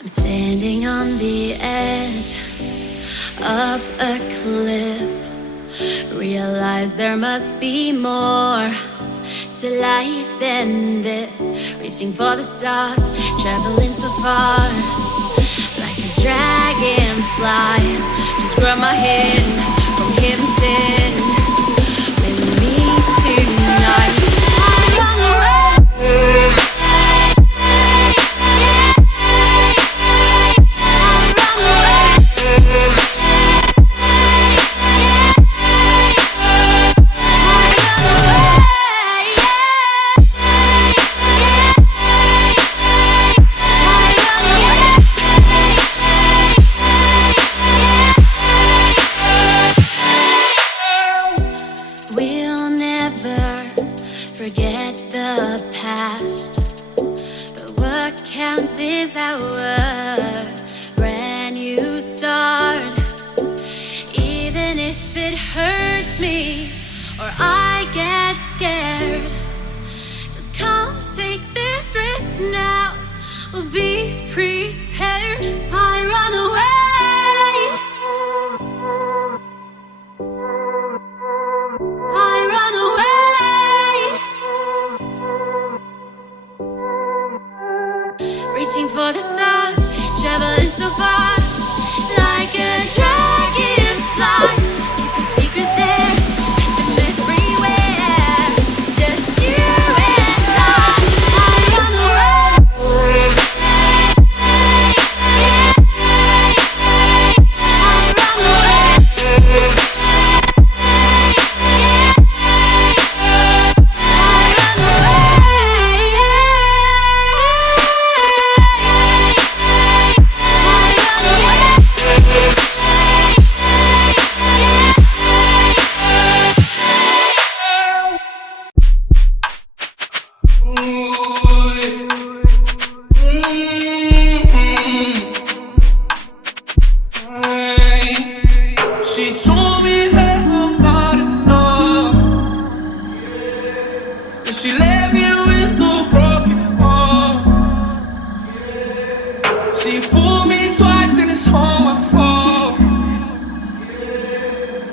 I'm standing on the edge of a cliff. Realize there must be more to life than this. Reaching for the stars, traveling so far, like a dragonfly. Just grab my hand from heaven's send. With me tonight, I run away. Forget the past, but what counts is our brand new start. Even if it hurts me or I get scared, just come take this risk now. We'll be prepared. I run away. I run away. Reaching for the stars, traveling so far, like a dragonfly. Keep your secrets there, keep them everywhere. Just you and I run away. I run away. She told me that I'm not enough, and she left me with a broken heart. She fooled me twice and it's all my fault.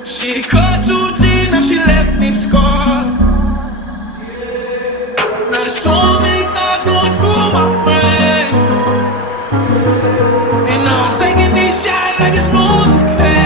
She cut too deep, now she left me scarred. Now there's so many thoughts going through my brain, and now I'm taking these shots like it's Novocaine.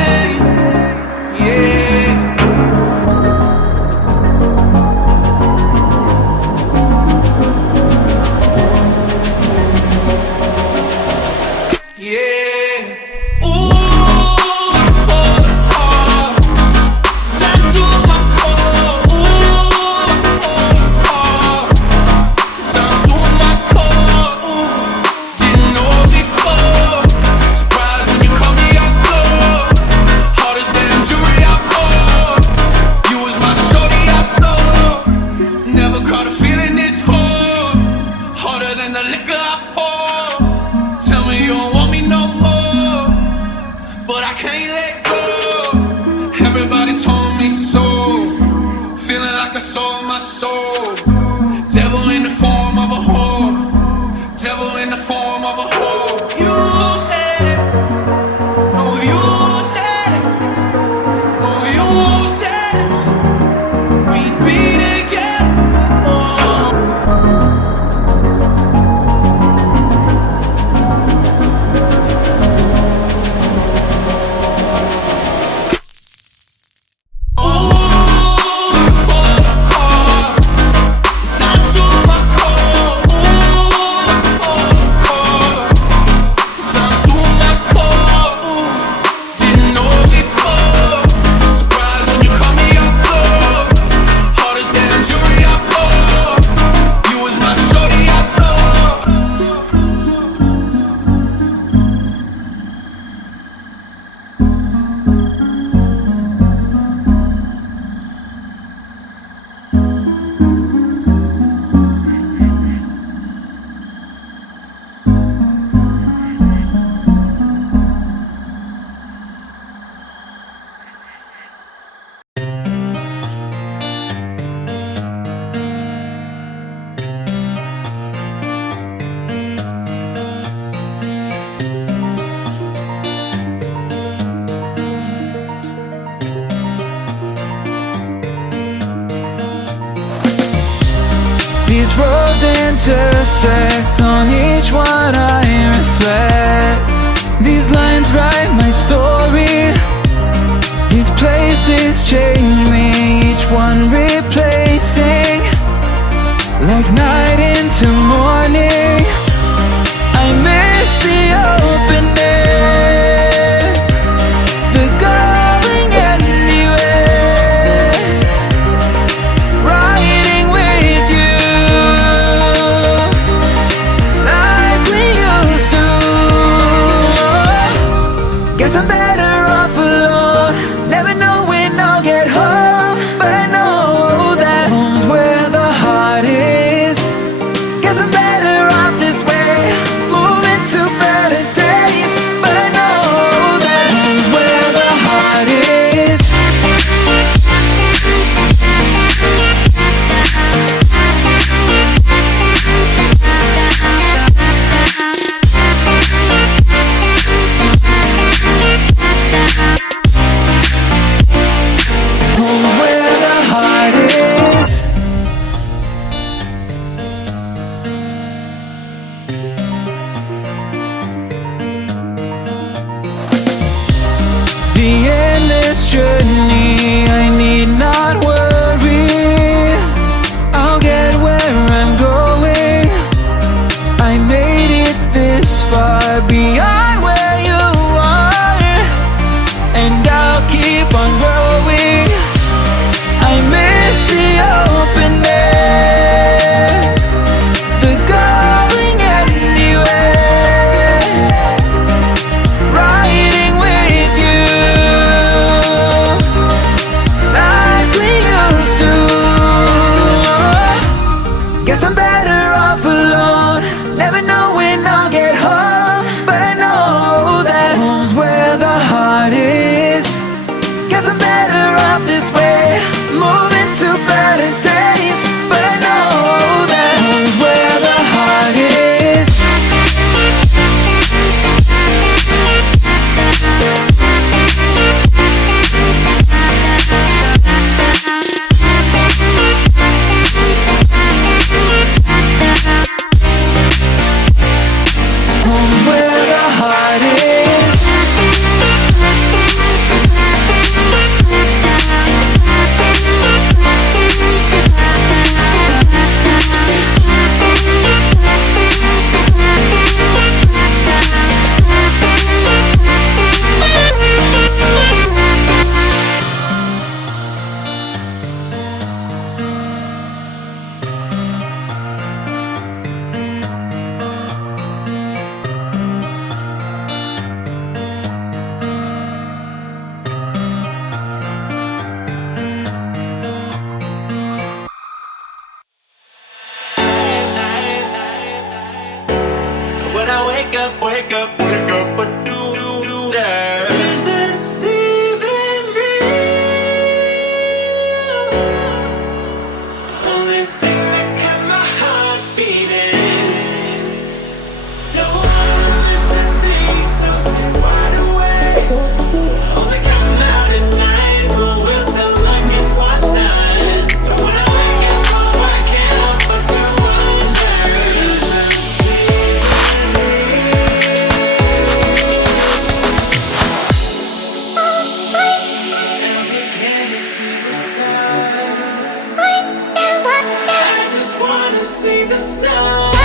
Everybody told me so, feeling like I sold my soul. Devil in the form of a whore, devil in the form of a whore. You said it, oh you said it, oh you said it, we'd be together, oh. These roads intersect, on each one I reflect. These lines write my story. These places change me, each one replacing, like night into morning. I miss the open air, the going anywhere, riding with you like we used to. Guess I'm better off alone, never know when I'll get home, but I know that home's where the heart is. Guess I'm better off this way, moving to better days, but I know that home's where the heart is. Home's where the heart is. The endless journey, I need not worry, I'll get where I'm going. I made it this far, beyond where you are, and I'll keep on growing. I miss the open air, the going anywhere, riding with you like we used to. Guess I'm better off alone, never know when I'll get home, but I know that home's where the heart is. Guess I'm better off this way, moving to better days, but I know that home's where the heart is. Home's where the heart is. When I wake up, what do there? Is this even real? Only thing that kept my heart beating. No one missing things, so stay wide awake. Only come out at night, but we're still looking for a sign. But when I wake up, oh, I can't help but to wonder, is this even and we can't see the stars. I just wanna see the stars.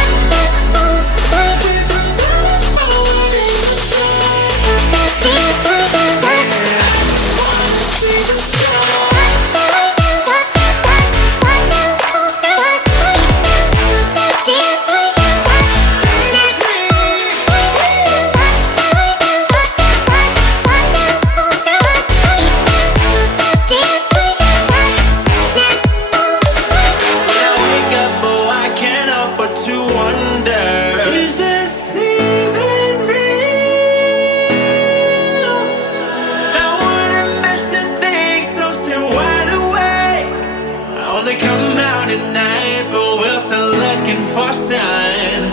Only come out at night, but we're still looking for signs.